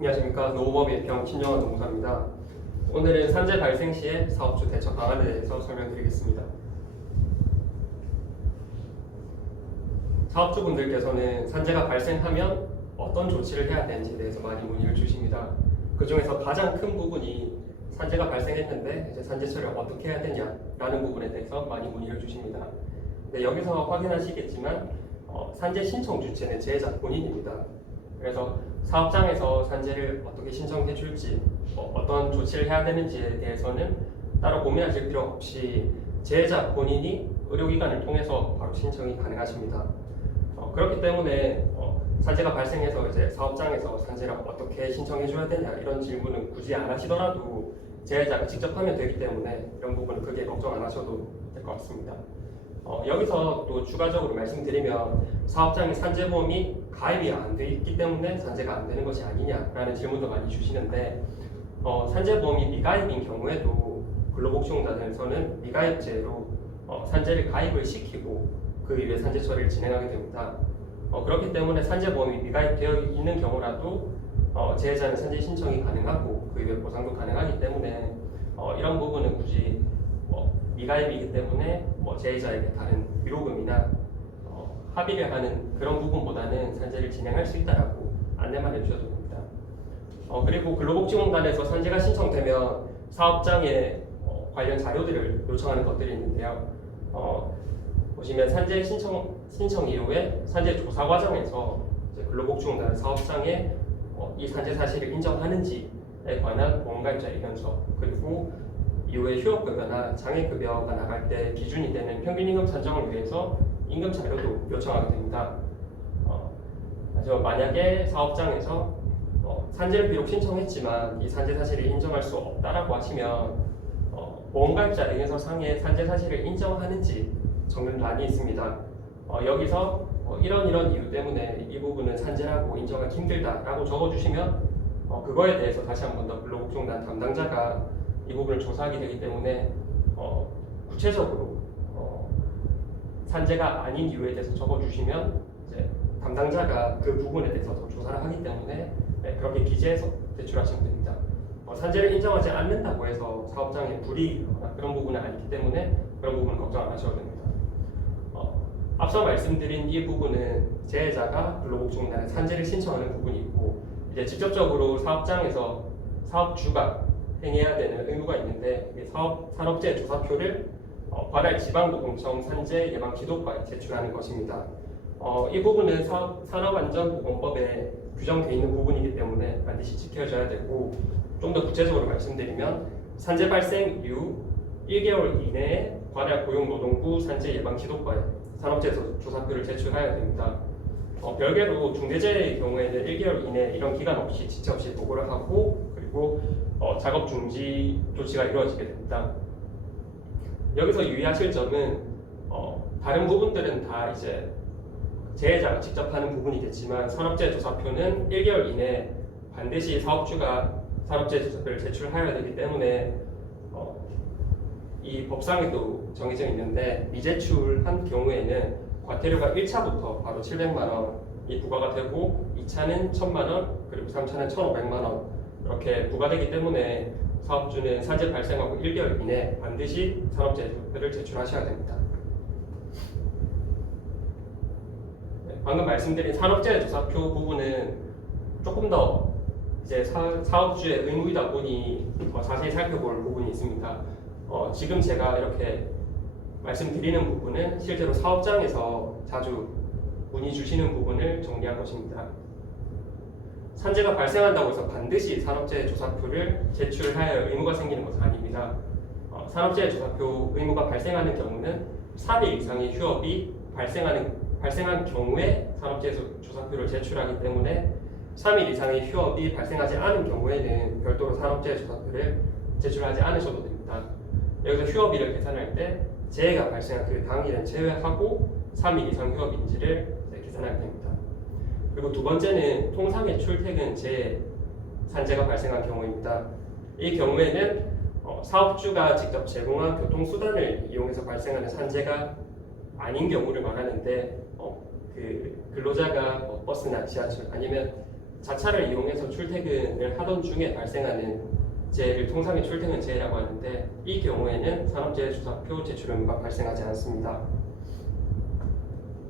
안녕하십니까. 노후법 일평 신정환 노무사입니다. 오늘은 산재 발생 시의 사업주 대처 방안에 대해서 설명드리겠습니다. 사업주분들께서는 산재가 발생하면 어떤 조치를 해야 되는지에 대해서 많이 문의를 주십니다. 그 중에서 가장 큰 부분이 산재가 발생했는데 이제 산재처를 어떻게 해야 되냐라는 부분에 대해서 많이 문의를 주십니다. 네, 여기서 확인하시겠지만 산재 신청 주체는 제자 본인입니다. 그래서 사업장에서 산재를 어떻게 신청해 줄지 어떤 조치를 해야 되는지에 대해서는 따로 고민하실 필요 없이 제자 본인이 의료기관을 통해서 바로 신청이 가능하십니다. 그렇기 때문에 산재가 발생해서 이제 사업장에서 산재를 어떻게 신청해 줘야 되냐 이런 질문은 굳이 안 하시더라도 제자가 직접 하면 되기 때문에 이런 부분은 크게 걱정 안 하셔도 될 것 같습니다. 여기서 또 추가적으로 말씀드리면 사업장에 산재보험이 가입이 안 돼 있기 때문에 산재가 안 되는 것이 아니냐라는 질문도 많이 주시는데 산재보험이 미가입인 경우에도 근로복지공단에서는 미가입제로 산재를 가입을 시키고 그 이후에 산재 처리를 진행하게 됩니다. 그렇기 때문에 산재보험이 미가입되어 있는 경우라도 재해자는 산재 신청이 가능하고 그 이후에 보상도 가능하기 때문에 이런 부분은 굳이 미가입이기 때문에 재해자에게 다른 위로금이나 합의를 하는 그런 부분보다는 산재를 진행할 수 있다라고 안내만 해주셔도 됩니다. 그리고 근로복지공단에서 산재가 신청되면 사업장에 관련 자료들을 요청하는 것들이 있는데요. 보시면 산재 신청 이후에 산재 조사 과정에서 근로복지공단 사업장에 이 산재 사실을 인정하는지에 관한 보험가입자 의견서 그리고 이후에 휴업급여나 장애급여가 나갈 때 기준이 되는 평균임금 산정을 위해서 임금 자료도 요청하게 됩니다. 만약에 사업장에서 산재를 비록 신청했지만 이 산재 사실을 인정할 수 없다라고 하시면 보험가입자 의견서 상에 산재 사실을 인정하는지 적는欄이 있습니다. 여기서 이런 이유 때문에 이 부분은 산재라고 인정하기 힘들다라고 적어주시면 그거에 대해서 다시 한 번 더 근로복지공단 담당자가 이 부분을 조사하게 되기 때문에 구체적으로 산재가 아닌 이유에 대해서 적어주시면 이제 담당자가 그 부분에 대해서 더 조사를 하기 때문에 그렇게 기재해서 제출하시면 됩니다. 산재를 인정하지 않는다고 해서 사업장에 불이익이거나 그런 부분은 아니기 때문에 그런 부분은 걱정 안 하셔도 됩니다. 앞서 말씀드린 이 부분은 재해자가 근로복지공단에 산재를 신청하는 부분이 있고 이제 직접적으로 사업장에서 사업주가 행해야 되는 의무가 있는데 산업재해 조사표를 관할 지방노동청 산재 예방 지도과에 제출하는 것입니다. 이 부분은 산업안전보건법에 규정되어 있는 부분이기 때문에 반드시 지켜져야 되고 좀 더 구체적으로 말씀드리면 산재 발생 이후 1개월 이내에 관할 고용노동부 산재 예방 지도과에 산업재해 조사표를 제출해야 됩니다. 별개로 중대재해의 경우에는 1개월 이내 이런 기간 없이 지체 없이 보고를 하고 그리고 작업 중지 조치가 이루어지게 됩니다. 여기서 유의하실 점은 다른 부분들은 다 이제 재해자가 직접 하는 부분이겠지만 산업재해 조사표는 1개월 이내에 반드시 사업주가 산업재해 조사표를 제출해야 되기 때문에 이 법상에도 정해져 있는데 미제출한 경우에는 과태료가 1차부터 바로 700만 원이 부과가 되고 2차는 1000만 원 그리고 3차는 1500만 원 이렇게 부과되기 때문에 사업주는 산재 발생하고 1개월 이내 반드시 산업재해 조사표를 제출하셔야 됩니다. 방금 말씀드린 산업재해 조사표 부분은 조금 더 이제 사업주의 의무이다 보니 자세히 살펴볼 부분이 있습니다. 지금 제가 이렇게 말씀드리는 부분은 실제로 사업장에서 자주 문의 주시는 부분을 정리한 것입니다. 산재가 발생한다고 해서 반드시 산업재해 조사표를 제출해야 할 의무가 생기는 것은 아닙니다. 산업재해 조사표 의무가 발생하는 경우는 3일 이상의 휴업이 발생한 경우에 산업재해 조사표를 제출하기 때문에 3일 이상의 휴업이 발생하지 않은 경우에는 별도로 산업재해 조사표를 제출하지 않으셔도 됩니다. 여기서 휴업일을 계산할 때 재해가 발생한 그 당일은 제외하고 3일 이상 휴업인지를 계산하게 됩니다. 그리고 두 번째는 통상의 출퇴근 재해 산재가 발생한 경우입니다. 이 경우에는 사업주가 직접 제공한 교통수단을 이용해서 발생하는 산재가 아닌 경우를 말하는데 그 근로자가 버스나 지하철 아니면 자차를 이용해서 출퇴근을 하던 중에 발생하는 재해를 통상의 출퇴근 재해라고 하는데, 이 경우에는 산업재해조사표 제출 의무가 발생하지 않습니다.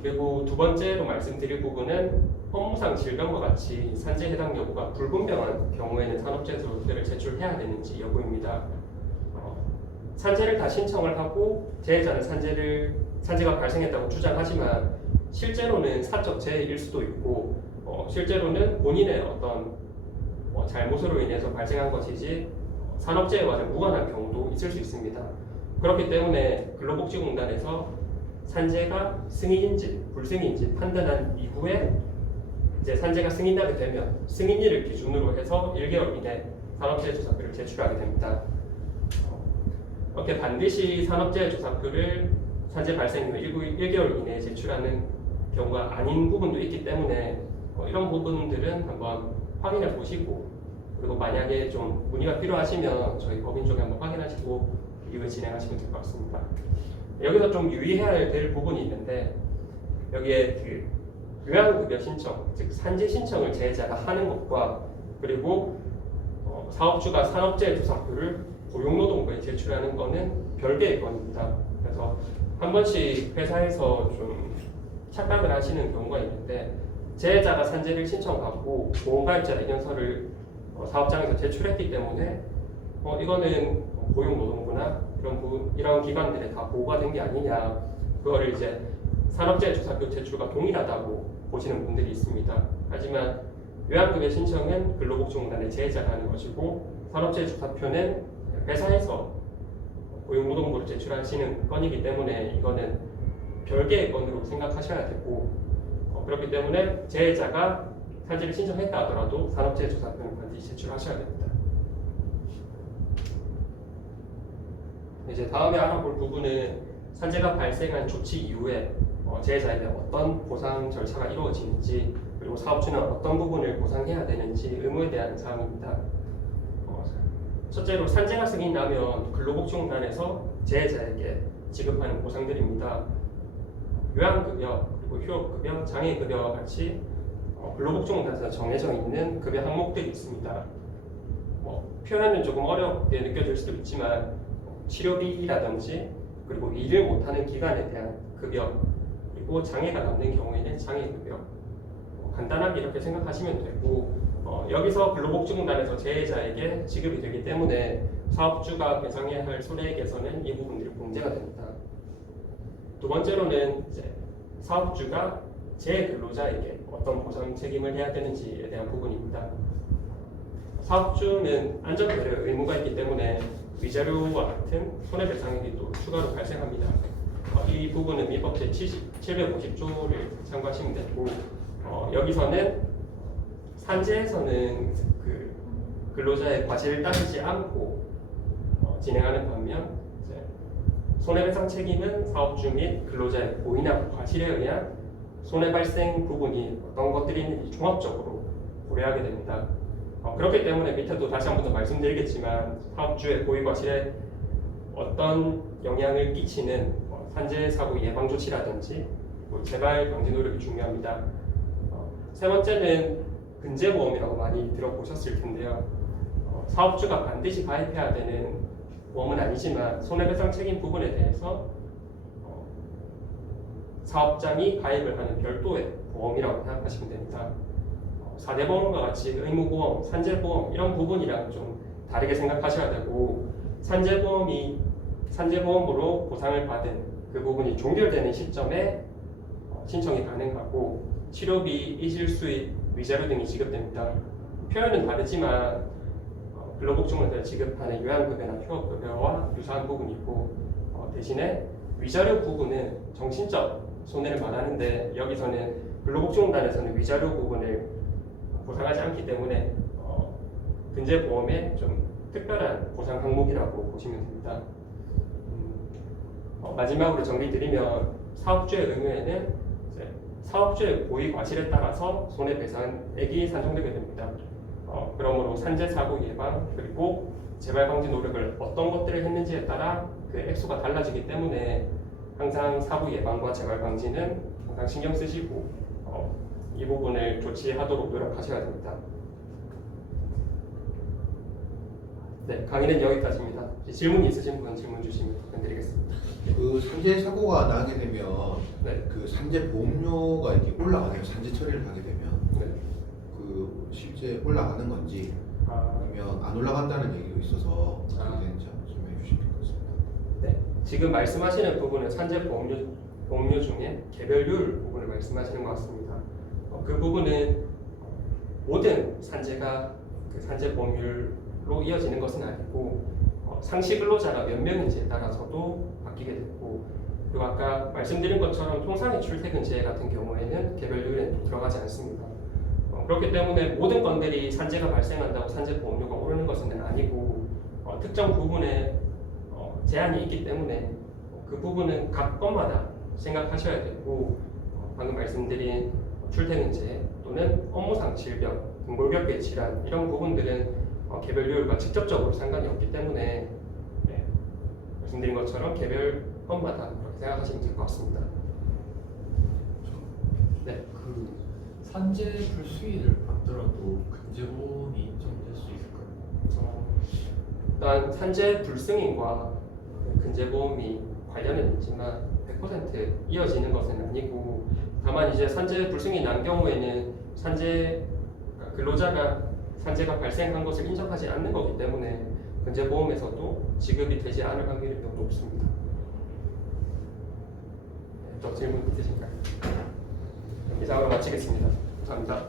그리고 두 번째로 말씀드릴 부분은 업무상 질병과 같이 산재 해당 여부가 불분명한 경우에는 산업재해조사표를 제출해야 되는지 여부입니다. 산재를 다 신청을 하고 재해자는 산재가 발생했다고 주장하지만 실제로는 사적 재해일 수도 있고 실제로는 본인의 어떤 잘못으로 인해서 발생한 것이지 산업재해와 무관한 경우도 있을 수 있습니다. 그렇기 때문에 근로복지공단에서 산재가 승인인지 불승인인지 판단한 이후에 이제 산재가 승인하게 되면 승인일을 기준으로 해서 1개월 이내 산업재해조사표를 제출하게 됩니다. 이렇게 반드시 산업재해조사표를 산재 발생 후 1개월 이내에 제출하는 경우가 아닌 부분도 있기 때문에 이런 부분들은 한번 확인해 보시고, 그리고 만약에 좀 문의가 필요하시면 저희 법인 쪽에 한번 확인하시고 이후에 진행하시면 될 것 같습니다. 여기서 좀 유의해야 될 부분이 있는데, 여기에 그 요양급여 신청, 즉 산재 신청을 재해자가 하는 것과 그리고 사업주가 산업재해조사표를 고용노동부에 제출하는 것은 별개의 건입니다. 그래서 한 번씩 회사에서 좀 착각을 하시는 경우가 있는데, 재해자가 산재를 신청하고 보험가입자 이견서를 사업장에서 제출했기 때문에 이거는 고용노동부나 이런 기관들에 다 보고가 된 게 아니냐, 그거를 이제 산업재해조사표 제출과 동일하다고 보시는 분들이 있습니다. 하지만 요양급여 신청은 근로복지공단의 재해자가 하는 것이고, 산업재해조사표는 회사에서 고용노동부로 제출하시는 건이기 때문에 이거는 별개의 건으로 생각하셔야 되고, 그렇기 때문에 재해자가 산재를 신청했다 하더라도 산업재해조사표는 반드시 제출하셔야 됩니다. 이제 다음에 알아볼 부분은 산재가 발생한 조치 이후에 재해자에게 어떤 보상 절차가 이루어지는지, 그리고 사업주는 어떤 부분을 보상해야 되는지 의무에 대한 사항입니다. 첫째로 산재가 승인나면 근로복지공단에서 재해자에게 지급하는 보상들입니다. 요양급여, 그리고 휴업급여, 장애급여와 같이 근로복지공단에서 정해져 있는 급여 항목들이 있습니다. 표현은 조금 어렵게 느껴질 수도 있지만 치료비라든지 그리고 일을 못하는 기간에 대한 급여, 그리고 장애가 남는 경우에는 장애급여, 간단하게 이렇게 생각하시면 되고, 여기서 근로복지공단에서 재해자에게 지급이 되기 때문에 사업주가 배상해야 할 손해액에서는 이 부분들이 공제가 됩니다. 두 번째로는 이제 사업주가 재근로자에게 어떤 보상 책임을 해야 되는지에 대한 부분입니다. 사업주는 안전배려 의무가 있기 때문에 위자료와 같은 손해배상액이 또 추가로 발생합니다. 이 부분은 민법 제750조를 참고하시면 되고, 여기서는 산재에서는 그 근로자의 과실을 따지지 않고 진행하는 반면, 손해배상 책임은 사업주 및 근로자의 고의나 과실에 의한 손해 발생 부분이 어떤 것들이 있는지 종합적으로 고려하게 됩니다. 그렇기 때문에 밑에도 다시 한 번 더 말씀드리겠지만 사업주의 고의 과실에 어떤 영향을 끼치는 산재 사고 예방 조치라든지 재발 방지 노력이 중요합니다. 세 번째는 근제보험이라고 많이 들어보셨을 텐데요. 사업주가 반드시 가입해야 되는 보험은 아니지만 손해배상 책임 부분에 대해서 사업장이 가입을 하는 별도의 보험이라고 생각하시면 됩니다. 4대 보험과 같이 의무보험, 산재보험 이런 부분이랑 좀 다르게 생각하셔야 되고, 산재보험으로 보상을 받은 그 부분이 종결되는 시점에 신청이 가능하고, 치료비, 이실수입, 위자료 등이 지급됩니다. 표현은 다르지만 근로복지공단에서 지급하는 요양급여나 휴업급여와 유사한 부분이고, 대신에 위자료 부분은 정신적 손해를 말하는데, 여기서는 근로복지공단에서는 위자료 부분을 보상하지 않기 때문에 근제보험의 좀 특별한 보상 항목이라고 보시면 됩니다. 마지막으로 정리드리면 사업주의 의무에는 사업주의 고의 과실에 따라서 손해배상액이 산정되게 됩니다. 그러므로 산재 사고 예방 그리고 재발 방지 노력을 어떤 것들을 했는지에 따라 그 액수가 달라지기 때문에 항상 사고 예방과 재발 방지는 항상 신경 쓰시고 이 부분을 조치하도록 노력하셔야 됩니다. 네, 강의는 여기까지입니다. 질문 있으신 분은 질문 주시면 답변드리겠습니다. 그 산재 사고가 나게 되면 네. 그 산재 보험료가 이렇게 올라가네요. 산재 처리를 하게 되면 네. 그 실제 올라가는 건지 아, 아니면 안 올라간다는 얘기도 있어서 어떻게 아. 되는지 설명해 주실 것 같습니다. 네. 지금 말씀하시는 부분은 산재 보험료 중에 개별률 부분을 말씀하시는 것 같습니다. 그 부분은 모든 산재가 그 산재 보험률로 이어지는 것은 아니고 상시 근로자가 몇 명인지에 따라서도 바뀌게 됐고, 그리고 아까 말씀드린 것처럼 통상의 출퇴근제 같은 경우에는 개별률에는 들어가지 않습니다. 그렇기 때문에 모든 건들이 산재가 발생한다고 산재 보험료가 오르는 것은 아니고 특정 부분에 제한이 있기 때문에 그 부분은 각 건마다 생각하셔야 되고, 방금 말씀드린 출퇴근제 또는 업무상 질병, 등골격계 질환 이런 부분들은 개별률과 직접적으로 상관이 없기 때문에 말씀드린 것처럼 개별 건마다 그렇게 생각하시면 될 것 같습니다. 네. 그 산재 불수의를 받더라도 근제보험이 인정될 수 있을까요? 일단 산재 불승인과 근제보험이 관련은 있지만 100% 이어지는 것은 아니고, 다만 이제 산재 불승이 난 경우에는 그러니까 근로자가 산재가 발생한 것을 인정하지 않는 거기 때문에 근제보험에서도 지급이 되지 않을 확률이 매우 높습니다. 네, 또 질문 있으신가요? 이상으로 마치겠습니다. 감사합니다.